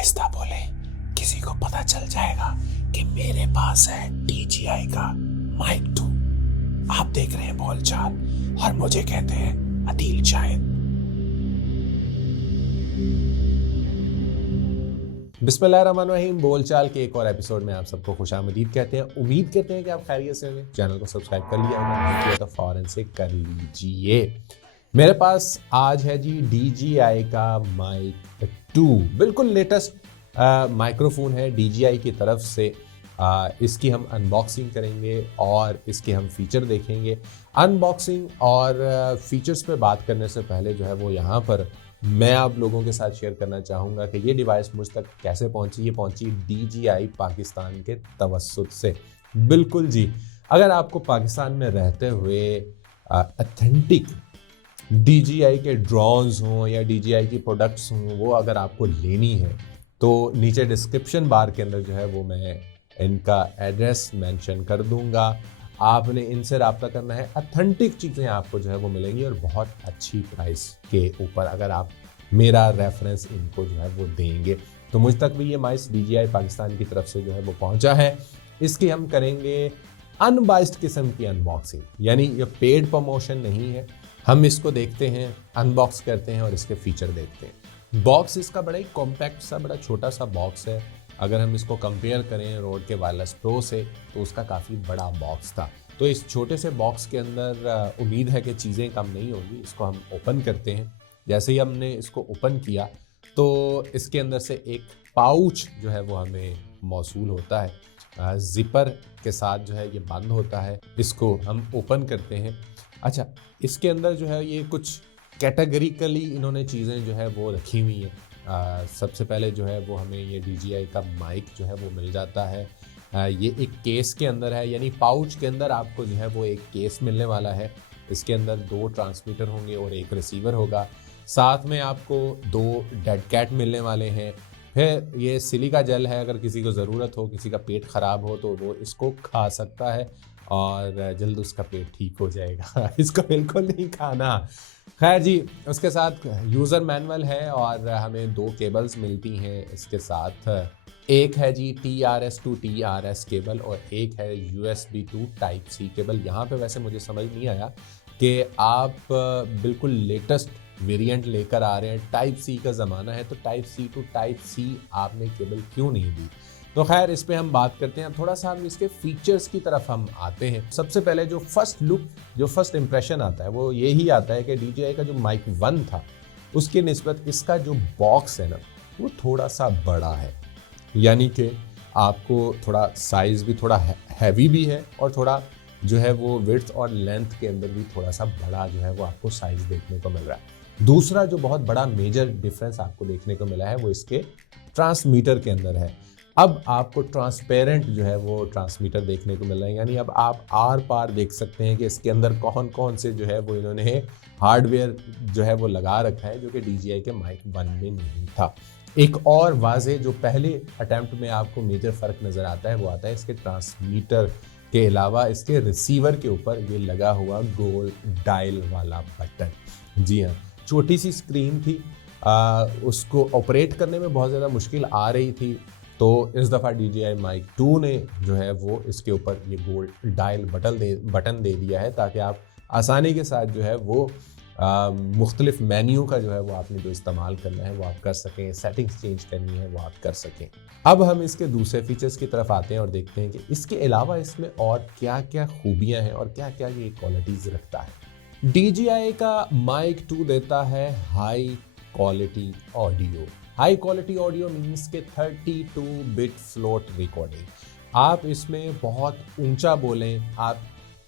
आहिस्ता बोले, किसी को पता चल जाएगा कि मेरे पास है DJI का माइक 2। आप देख रहे हैं बोलचाल और मुझे कहते हैं अदील शाहिद। बिस्मिल्लाहिर्रहमानिर्रहीम। बोलचाल के एक और एपिसोड में आप सबको खुशामदीद कहते हैं। उम्मीद करते हैं कि आप खैरियत से होंगे। चैनल को सब्सक्राइब कर लिया होगा, नहीं किया तो फौरन से कर लीजिए। मेरे पास आज है जी DJI का माइक 2, बिल्कुल लेटेस्ट माइक्रोफोन है DJI की तरफ से। इसकी हम अनबॉक्सिंग करेंगे और इसके हम फीचर देखेंगे। अनबॉक्सिंग और फीचर्स पे बात करने से पहले जो है वो यहाँ पर मैं आप लोगों के साथ शेयर करना चाहूँगा कि ये डिवाइस मुझ तक कैसे पहुँची। ये पहुँची DJI पाकिस्तान के तवस्सुत से। बिल्कुल जी, अगर आपको पाकिस्तान में रहते हुए ऑथेंटिक DJI के ड्रोन्स हों या DJI की प्रोडक्ट्स हों, वो अगर आपको लेनी है तो नीचे डिस्क्रिप्शन बार के अंदर जो है वो मैं इनका एड्रेस मेंशन कर दूंगा। आपने इनसे रब्ता करना है। ऑथेंटिक चीज़ें आपको जो है वो मिलेंगी और बहुत अच्छी प्राइस के ऊपर, अगर आप मेरा रेफरेंस इनको जो है वो देंगे। तो मुझ तक भी ये माइक DJI पाकिस्तान की तरफ से जो है वो पहुंचा है। इसकी हम करेंगे अनबाइस्ड किस्म की अनबॉक्सिंग, यानी ये पेड प्रमोशन नहीं है। हम इसको देखते हैं, अनबॉक्स करते हैं और इसके फीचर देखते हैं। बॉक्स इसका बड़ा ही कॉम्पैक्ट सा, बड़ा छोटा सा बॉक्स है। अगर हम इसको कंपेयर करें रोड के वायरलेस प्रो से तो उसका काफ़ी बड़ा बॉक्स था। तो इस छोटे से बॉक्स के अंदर उम्मीद है कि चीज़ें कम नहीं होगी। इसको हम ओपन करते हैं। जैसे ही हमने इसको ओपन किया तो इसके अंदर से एक पाउच जो है वो हमें मौसूल होता है। जिपर के साथ जो है ये बंद होता है। इसको हम ओपन करते हैं। अच्छा, इसके अंदर जो है ये कुछ कैटेगरिकली इन्होंने चीज़ें जो है वो रखी हुई हैं। सबसे पहले जो है वो हमें ये DJI का माइक जो है वो मिल जाता है। ये एक केस के अंदर है, यानी पाउच के अंदर आपको जो है वो एक केस मिलने वाला है। इसके अंदर 2 ट्रांसमीटर होंगे और 1 रिसीवर होगा। साथ में आपको 2 डेड कैट मिलने वाले हैं। फिर ये सिलिका जेल है, अगर किसी को ज़रूरत हो, किसी का पेट ख़राब हो तो वो इसको खा सकता है और जल्द उसका पेट ठीक हो जाएगा। इसको बिल्कुल नहीं खाना। खैर जी, उसके साथ यूज़र मैनुअल है और हमें 2 केबल्स मिलती हैं इसके साथ। एक है जी TRS to TRS केबल और एक है USB to Type C cable. यहाँ पे वैसे मुझे समझ नहीं आया कि आप बिल्कुल लेटेस्ट वेरिएंट लेकर आ रहे हैं, Type C का ज़माना है, तो Type C to Type C आपने केबल क्यों नहीं दी? तो खैर इस पे हम बात करते हैं। थोड़ा सा हम इसके फीचर्स की तरफ हम आते हैं। सबसे पहले जो फर्स्ट लुक, जो फर्स्ट इंप्रेशन आता है वो यही आता है कि DJI का जो माइक 1 था उसके निस्बत इसका जो बॉक्स है ना वो थोड़ा सा बड़ा है। यानी कि आपको थोड़ा साइज़ भी थोड़ा हैवी भी है और थोड़ा जो है वो विड्थ और लेंथ के अंदर भी थोड़ा सा बड़ा जो है वो आपको साइज़ देखने को मिल रहा है। दूसरा जो बहुत बड़ा मेजर डिफरेंस आपको देखने को मिला है वो इसके ट्रांसमीटर के अंदर है। अब आपको ट्रांसपेरेंट जो है वो ट्रांसमीटर देखने को मिल रहा है, यानी अब आप आर पार देख सकते हैं कि इसके अंदर कौन कौन से जो है वो इन्होंने हार्डवेयर जो है वो लगा रखा है, जो कि DJI के माइक 1 में नहीं था। एक और वाज़े जो पहले अटैम्प्ट में आपको मेजर फ़र्क नज़र आता है वो आता है इसके ट्रांसमीटर के अलावा इसके रिसीवर के ऊपर ये लगा हुआ गोल डायल वाला बटन। जी हाँ, छोटी सी स्क्रीन थी, उसको ऑपरेट करने में बहुत ज़्यादा मुश्किल आ रही थी। तो इस दफ़ा DJI माइक 2 ने जो है वो इसके ऊपर ये गोल्ड डायल बटन दे दिया है ताकि आप आसानी के साथ जो है वो मुख्तलिफ मेन्यू का जो है वो आपने जो इस्तेमाल करना है वो आप कर सकें, सेटिंग्स चेंज करनी है वो आप कर सकें। अब हम इसके दूसरे फीचर्स की तरफ आते हैं और देखते हैं कि इसके अलावा इसमें और क्या क्या खूबियाँ हैं और क्या क्या ये क्वालिटीज़ रखता है। DJI का माइक 2 देता है high quality audio. High quality audio means के 32 बिट फ्लोट रिकॉर्डिंग। आप इसमें बहुत ऊंचा बोलें, आप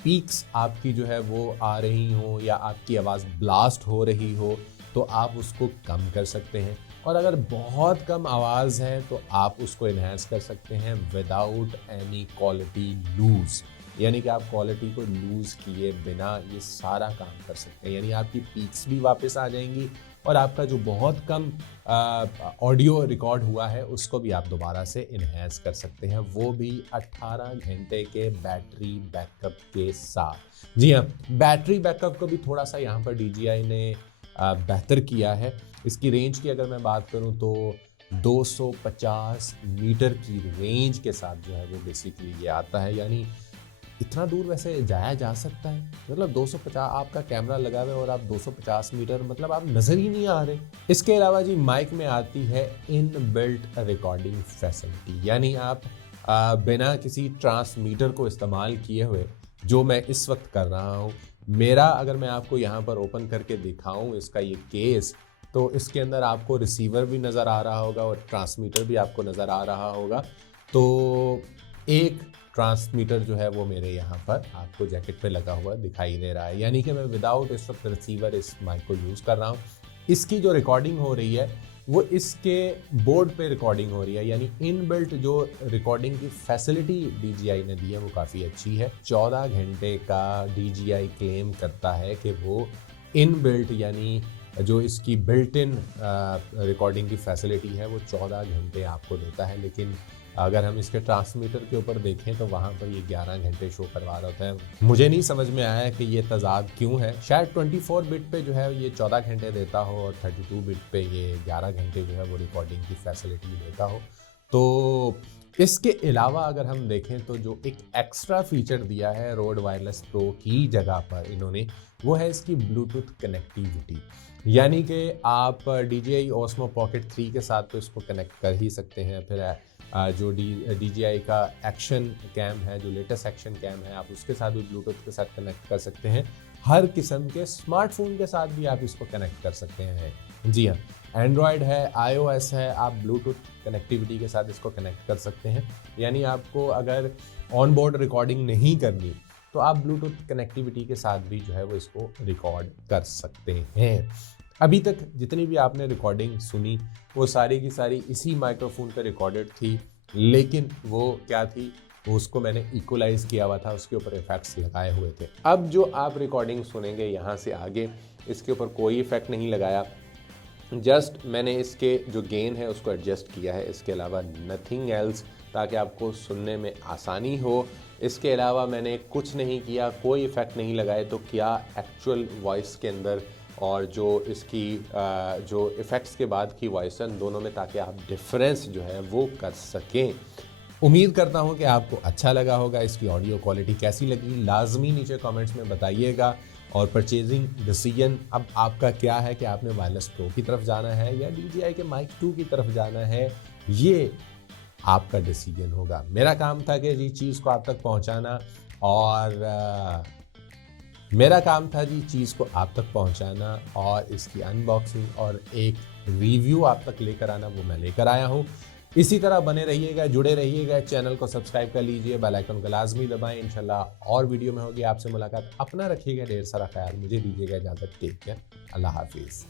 पीक्स आपकी जो है वो आ रही हो या आपकी आवाज़ ब्लास्ट हो रही हो तो आप उसको कम कर सकते हैं, और अगर बहुत कम आवाज़ है तो आप उसको इन्हेंस कर सकते हैं विदाउट एनी क्वालिटी लूज़। यानी कि आप क्वालिटी को लूज़ किए बिना ये सारा काम कर सकते हैं। यानी आपकी पीक्स भी वापस आ जाएंगी और आपका जो बहुत कम ऑडियो रिकॉर्ड हुआ है उसको भी आप दोबारा से इन्हेंस कर सकते हैं, वो भी 18 घंटे के बैटरी बैकअप के साथ। जी हाँ, बैटरी बैकअप को भी थोड़ा सा यहाँ पर DJI ने बेहतर किया है। इसकी रेंज की अगर मैं बात करूँ तो 250 मीटर की रेंज के साथ जो है वो बेसिकली ये आता है। यानी इतना दूर वैसे जाया जा सकता है, मतलब 250 आपका कैमरा लगा हुआ है और आप 250 मीटर, मतलब आप नजर ही नहीं आ रहे। इसके अलावा जी माइक में आती है इन बिल्ट रिकॉर्डिंग फैसिलिटी, यानी आप बिना किसी ट्रांसमीटर को इस्तेमाल किए हुए, जो मैं इस वक्त कर रहा हूँ, मेरा अगर मैं आपको यहाँ पर ओपन करके दिखाऊं इसका ये केस, तो इसके अंदर आपको रिसीवर भी नज़र आ रहा होगा और ट्रांसमीटर भी आपको नज़र आ रहा होगा। तो एक ट्रांसमीटर जो है वो मेरे यहाँ पर आपको जैकेट पे लगा हुआ दिखाई दे रहा है, यानी कि मैं विदाउट इस वक्त रिसीवर इस माइक को यूज़ कर रहा हूँ। इसकी जो रिकॉर्डिंग हो रही है वो इसके बोर्ड पे रिकॉर्डिंग हो रही है, यानी इनबिल्ट जो रिकॉर्डिंग की फैसिलिटी DJI ने दी है वो काफ़ी अच्छी है। 14 घंटे का DJI क्लेम करता है कि वो इनबिल्ट यानी जो इसकी बिल्ट इन रिकॉर्डिंग की फैसिलिटी है वो 14 घंटे आपको देता है, लेकिन अगर हम इसके ट्रांसमीटर के ऊपर देखें तो वहाँ पर ये 11 घंटे शो करवा रहा होता है। मुझे नहीं समझ में आया कि ये तजाद क्यों है। शायद 24 बिट पे जो है ये 14 घंटे देता हो और 32 बिट पे ये 11 घंटे जो है वो रिकॉर्डिंग की फैसिलिटी देता हो। तो इसके अलावा अगर हम देखें तो जो एक एक्स्ट्रा फीचर दिया है रोड वायरलेस प्रो की जगह पर इन्होंने, वो है इसकी ब्लूटूथ कनेक्टिविटी। यानी कि आप DJI Osmo Pocket 3 के साथ तो इसको कनेक्ट कर ही सकते हैं, फिर जो DJI का एक्शन कैम है, जो लेटेस्ट एक्शन कैम है, आप उसके साथ भी ब्लूटूथ के साथ कनेक्ट कर सकते हैं। हर किस्म के स्मार्टफोन के साथ भी आप इसको कनेक्ट कर सकते हैं। जी हाँ, एंड्रॉयड है, iOS है, आप ब्लूटूथ कनेक्टिविटी के साथ इसको कनेक्ट कर सकते हैं। यानी आपको अगर ऑन बोर्ड रिकॉर्डिंग नहीं करनी तो आप ब्लूटूथ कनेक्टिविटी के साथ भी जो है वो इसको रिकॉर्ड कर सकते हैं। अभी तक जितनी भी आपने रिकॉर्डिंग सुनी वो सारी की सारी इसी माइक्रोफोन पे रिकॉर्डेड थी, लेकिन वो क्या थी, वो उसको मैंने इक्वलाइज किया हुआ था, उसके ऊपर इफेक्ट्स लगाए हुए थे। अब जो आप रिकॉर्डिंग सुनेंगे यहाँ से आगे, इसके ऊपर कोई इफेक्ट नहीं लगाया, जस्ट मैंने इसके जो गेन है उसको एडजस्ट किया है, इसके अलावा नथिंग एल्स, ताकि आपको सुनने में आसानी हो। इसके अलावा मैंने कुछ नहीं किया, कोई इफेक्ट नहीं लगाए। तो क्या एक्चुअल वॉइस के अंदर और जो इसकी जो इफ़ेक्ट्स के बाद की वॉइस है, दोनों में, ताकि आप डिफरेंस जो है वो कर सकें। उम्मीद करता हूं कि आपको अच्छा लगा होगा। इसकी ऑडियो क्वालिटी कैसी लगी लाजमी नीचे कमेंट्स में बताइएगा। और परचेजिंग डिसीजन अब आपका क्या है कि आपने वायरलेस प्रो की तरफ जाना है या DJI के माइक 2 की तरफ जाना है, ये आपका डिसीजन होगा। मेरा काम था कि जी चीज़ को आप तक पहुंचाना, और मेरा काम था जी चीज़ को आप तक पहुंचाना और इसकी अनबॉक्सिंग और एक रिव्यू आप तक लेकर आना, वो मैं लेकर आया हूं। इसी तरह बने रहिएगा, जुड़े रहिएगा, चैनल को सब्सक्राइब कर लीजिए, बेल आइकन को लाजमी दबाएं। इंशाल्लाह और वीडियो में होगी आपसे मुलाकात। अपना रखिएगा ढेर सारा ख्याल, मुझे दीजिएगा इजाज़त। टेक केयर, अल्लाह हाफिज़।